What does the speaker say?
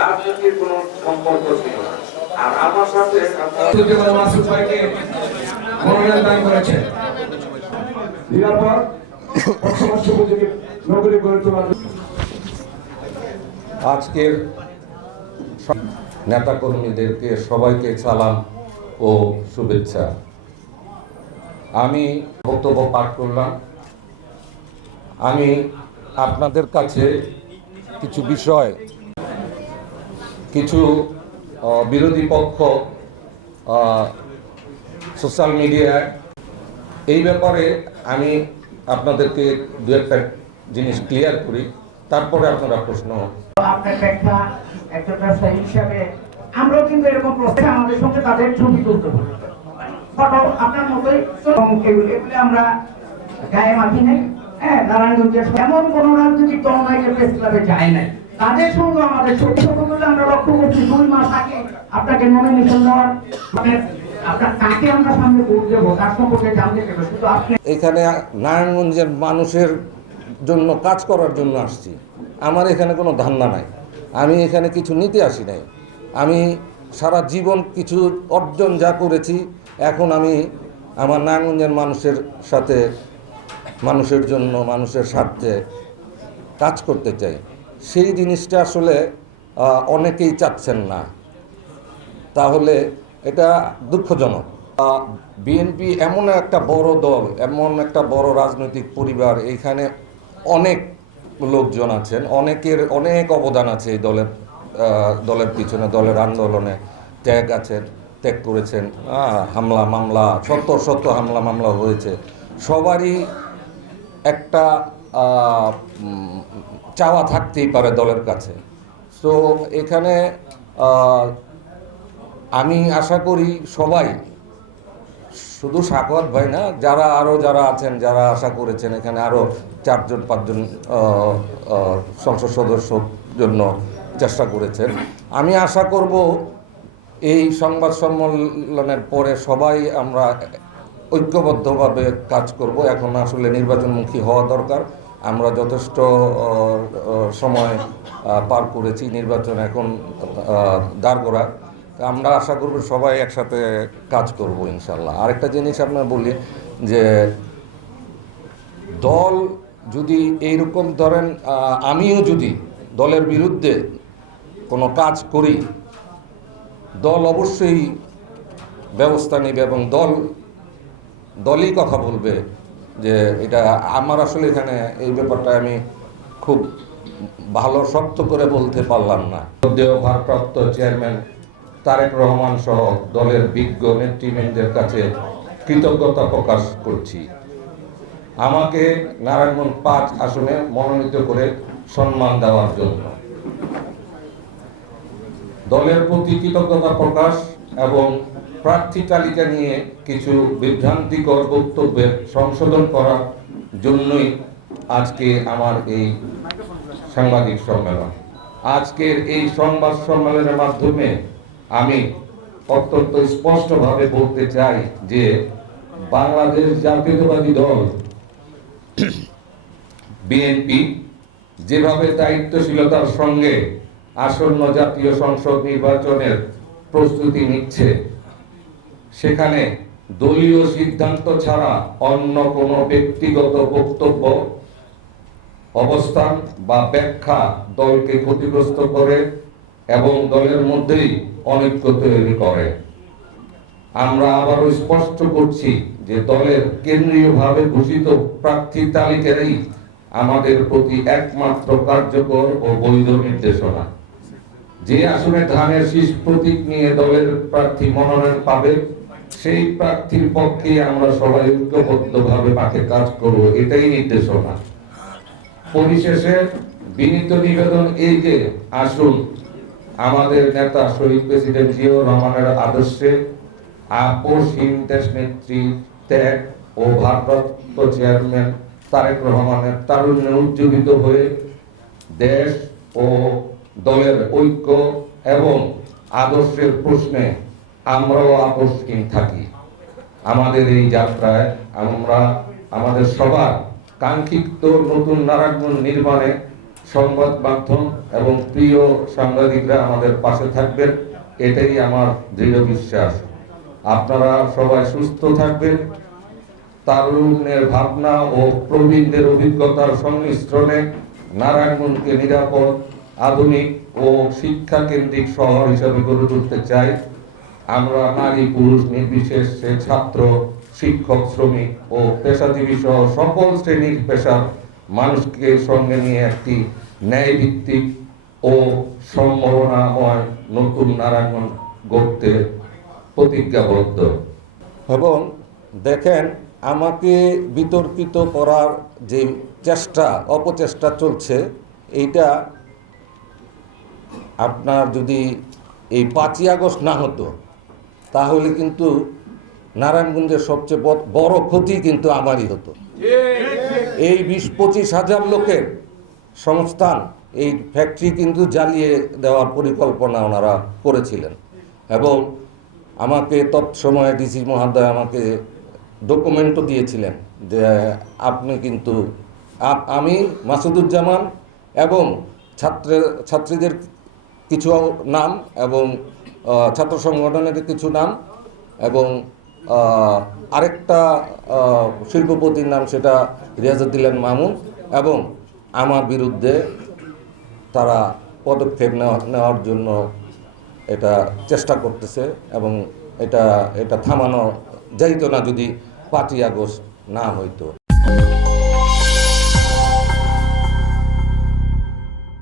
রাজনীতির কোনো সম্পর্ক ছিল না। আর আমার সাথে মাসুদ ভাইকে মনোনয়ন দান করেছে। নিরাপদ বসবাস নগরী গড়ে তোলার আজকের নেতাকর্মীদেরকে সবাইকে সালাম ও শুভেচ্ছা। আমি বক্তব্য পাঠ করলাম। আমি আপনাদের কাছে কিছু বিষয় কিছু বিরোধী পক্ষ সোশ্যাল মিডিয়ায় এই ব্যাপারে আমি আপনাদেরকে দু একটা জিনিস ক্লিয়ার করি, তারপরে আপনারা প্রশ্ন আপনার ব্যাখ্যা একজন হিসাবে, আমরাও কিন্তু এরকম প্রশ্নে আমাদের সঙ্গে তাদের ছবি তুলতে পারি। ফটো আপনার মতোই এগুলো আমরা গায়ে মাখি নাই। হ্যাঁ নারায়ণগঞ্জের এমন কোন রাজনৈতিক দল নাই যে প্রেস ক্লাবে যায় নাই। তাদের সঙ্গে আমাদের ছবি ছবিগুলো আমরা লক্ষ্য করছি, দুই মাস আগে আপনাকে মানে শুধু আপনি এখানে নারায়ণগঞ্জের মানুষের জন্য কাজ করার জন্য আসছি। আমার এখানে কোনো ধান্দা নাই। আমি এখানে কিছু নিতে আসি নাই। আমি সারা জীবন কিছু অর্জন যা করেছি, এখন আমি আমার নারায়ণগঞ্জের মানুষের সাথে, মানুষের জন্য, মানুষের স্বার্থে কাজ করতে চাই। সেই জিনিসটা আসলে অনেকেই চাচ্ছেন না। তাহলে এটা দুঃখজনক। বিএনপি এমন একটা বড় দল, এমন একটা বড় রাজনৈতিক পরিবার এইখানে অনেক লোকজন আছেন, অনেকের অনেক অবদান আছে এই দলের দলের পিছনে, দলের আন্দোলনে। ত্যাগ আছেন ত্যাগ করেছেন হামলা, মামলা, শত শত হামলা, মামলা হয়েছে। সবারই একটা চাওয়া থাকতেই পারে দলের কাছে। তো এখানে আমি আশা করি সবাই, শুধু সাকওয়াত ভাই না, যারা আরও যারা আছেন, যারা আশা করেছেন, এখানে আরও চারজন, পাঁচজন সংসদ সদস্য জন্য চেষ্টা করেছেন। আমি আশা করব এই সংবাদ সম্মেলনের পরে সবাই আমরা ঐক্যবদ্ধভাবে কাজ করব। এখন আসলে নির্বাচনমুখী হওয়া দরকার। আমরা যথেষ্ট সময় পার করেছি নির্বাচন এখন আহ, দাঁড় আমরা আশা করব সবাই একসাথে কাজ করব ইনশাল্লাহ। আরেকটা জিনিস আপনার বলি যে দল যদি এইরকম ধরেন আমিও যদি দলের বিরুদ্ধে কোনো কাজ করি দল অবশ্যই ব্যবস্থা নেবে এবং দল দলই কথা বলবে। যে এটা আমার আসলে এখানে এই ব্যাপারটা আমি খুব ভালো শক্ত করে বলতে পারলাম না। সদ্য ভারপ্রাপ্ত চেয়ারম্যান তারেক রহমান সহ দলের বিজ্ঞ নেতৃবৃন্দের কাছে কৃতজ্ঞতা প্রকাশ করছি। আমাকে নারায়ণগঞ্জ পাঁচ আসনে মনোনীত করে সম্মান দেওয়ার জন্য। দলের প্রতি কৃতজ্ঞতা প্রকাশ এবং প্রার্থী তালিকা নিয়ে কিছু বিভ্রান্তিকর বক্তব্যের সংশোধন করার জন্যই আজকে আমার এই সাংবাদিক সম্মেলন। আজকের এই সংবাদ সম্মেলনের মাধ্যমে আমি অত্যন্ত স্পষ্টভাবে বলতে চাই যে বাংলাদেশ জাতীয়তাবাদী দল, বিএনপি, যেভাবে দায়িত্বশীলতার সঙ্গে আসন্ন জাতীয় সংসদ নির্বাচনের প্রস্তুতি নিচ্ছে সেখানে দলীয় সিদ্ধান্ত ছাড়া অন্য কোনো ব্যক্তিগত বক্তব্য, অবস্থান বা ব্যাখ্যা দলকে ক্ষতিগ্রস্ত করে এবং দলের মধ্যেই অনৈক্য তৈরি করে। আমরা আবারও স্পষ্ট করছি যে দলের কেন্দ্রীয়ভাবে ঘোষিত প্রার্থী তালিকারই আমাদের প্রতি একমাত্র কার্যকর ও বৈধ নির্দেশনা। যে আসনে ধানের শীষ প্রতীক নিয়ে দলের প্রার্থী মনোনয়ন পাবে সেই প্রার্থীর পক্ষে আমরা সবাই ঐক্যবদ্ধ ভাবে মাঠে কাজ করব, এটাই নির্দেশনা। পরিশেষে বিনীত নিবেদন এই যে, আসুন, আমাদের নেতা শহীদ প্রেসিডেন্ট জিয়াউর রহমানের আদর্শে আপোষহীন দেশ নেত্রী ত্যাগ ও ভারপ্রাপ্ত চেয়ারম্যান তারেক রহমানের তারুণ্যে উজ্জীবিত হয়ে দেশ ও দলের ঐক্য এবং আদর্শের প্রশ্নে আমরাও আপোষহীন থাকি? আমাদের এই যাত্রায় আমরা, আমাদের সবার কাঙ্ক্ষিত নতুন নারায়ণগঞ্জ নির্মাণে সংবাদ মাধ্যম এবং প্রিয় সাংবাদিকরা আমাদের পাশে থাকবেন, এটাই আমার দৃঢ় বিশ্বাস। আপনারা সবাই সুস্থ থাকবেন। তারুণ্যের ভাবনা ও প্রবীণদের অভিজ্ঞতার সংমিশ্রণে নারায়ণগঞ্জকে নিরাপদ, আধুনিক ও শিক্ষা কেন্দ্রিক শহর হিসেবে গড়ে তুলতে চাই। আমরা নারী, পুরুষ, নির্বিশেষে ছাত্র, শিক্ষক, শ্রমিক ও পেশাজীবী সহ সকল শ্রেণির পেশার মানুষকে সঙ্গে নিয়ে একটি ন্যায়ভিত্তিক ও সম্ভাবনাময় নতুন নারায়ণগঞ্জ গড়তে প্রতিজ্ঞাবদ্ধ। এবং দেখেন, আমাকে বিতর্কিত করার যে চেষ্টা, অপচেষ্টা চলছে, এইটা আপনার যদি এই পাঁচই আগস্ট না হতো তাহলে কিন্তু নারায়ণগঞ্জের সবচেয়ে বড়- ক্ষতি কিন্তু আমারই হতো। এই বিশ পঁচিশ হাজার লোকের সংস্থান, এই ফ্যাক্টরি কিন্তু জ্বালিয়ে দেওয়ার পরিকল্পনা ওনারা করেছিলেন। এবং আমাকে তৎসময়ে ডিসি মহোদয় আমাকে ডকুমেন্টও দিয়েছিলেন যে আপনি কিন্তু আমি মাসুদুজ্জামান এবং ছাত্র ছাত্রীদের কিছু নাম এবং ছাত্র সংগঠনের কিছু নাম এবং আরেকটা শিল্পপতির নাম সেটা রিয়াজুদ্দিল্লান মামুন এবং আমার বিরুদ্ধে তারা পদক্ষেপ নেওয়া, নেওয়ার জন্য এটা চেষ্টা করতেছে এবং এটা এটা থামানো যাইতো না যদি পাঁচই আগস্ট না হইতো।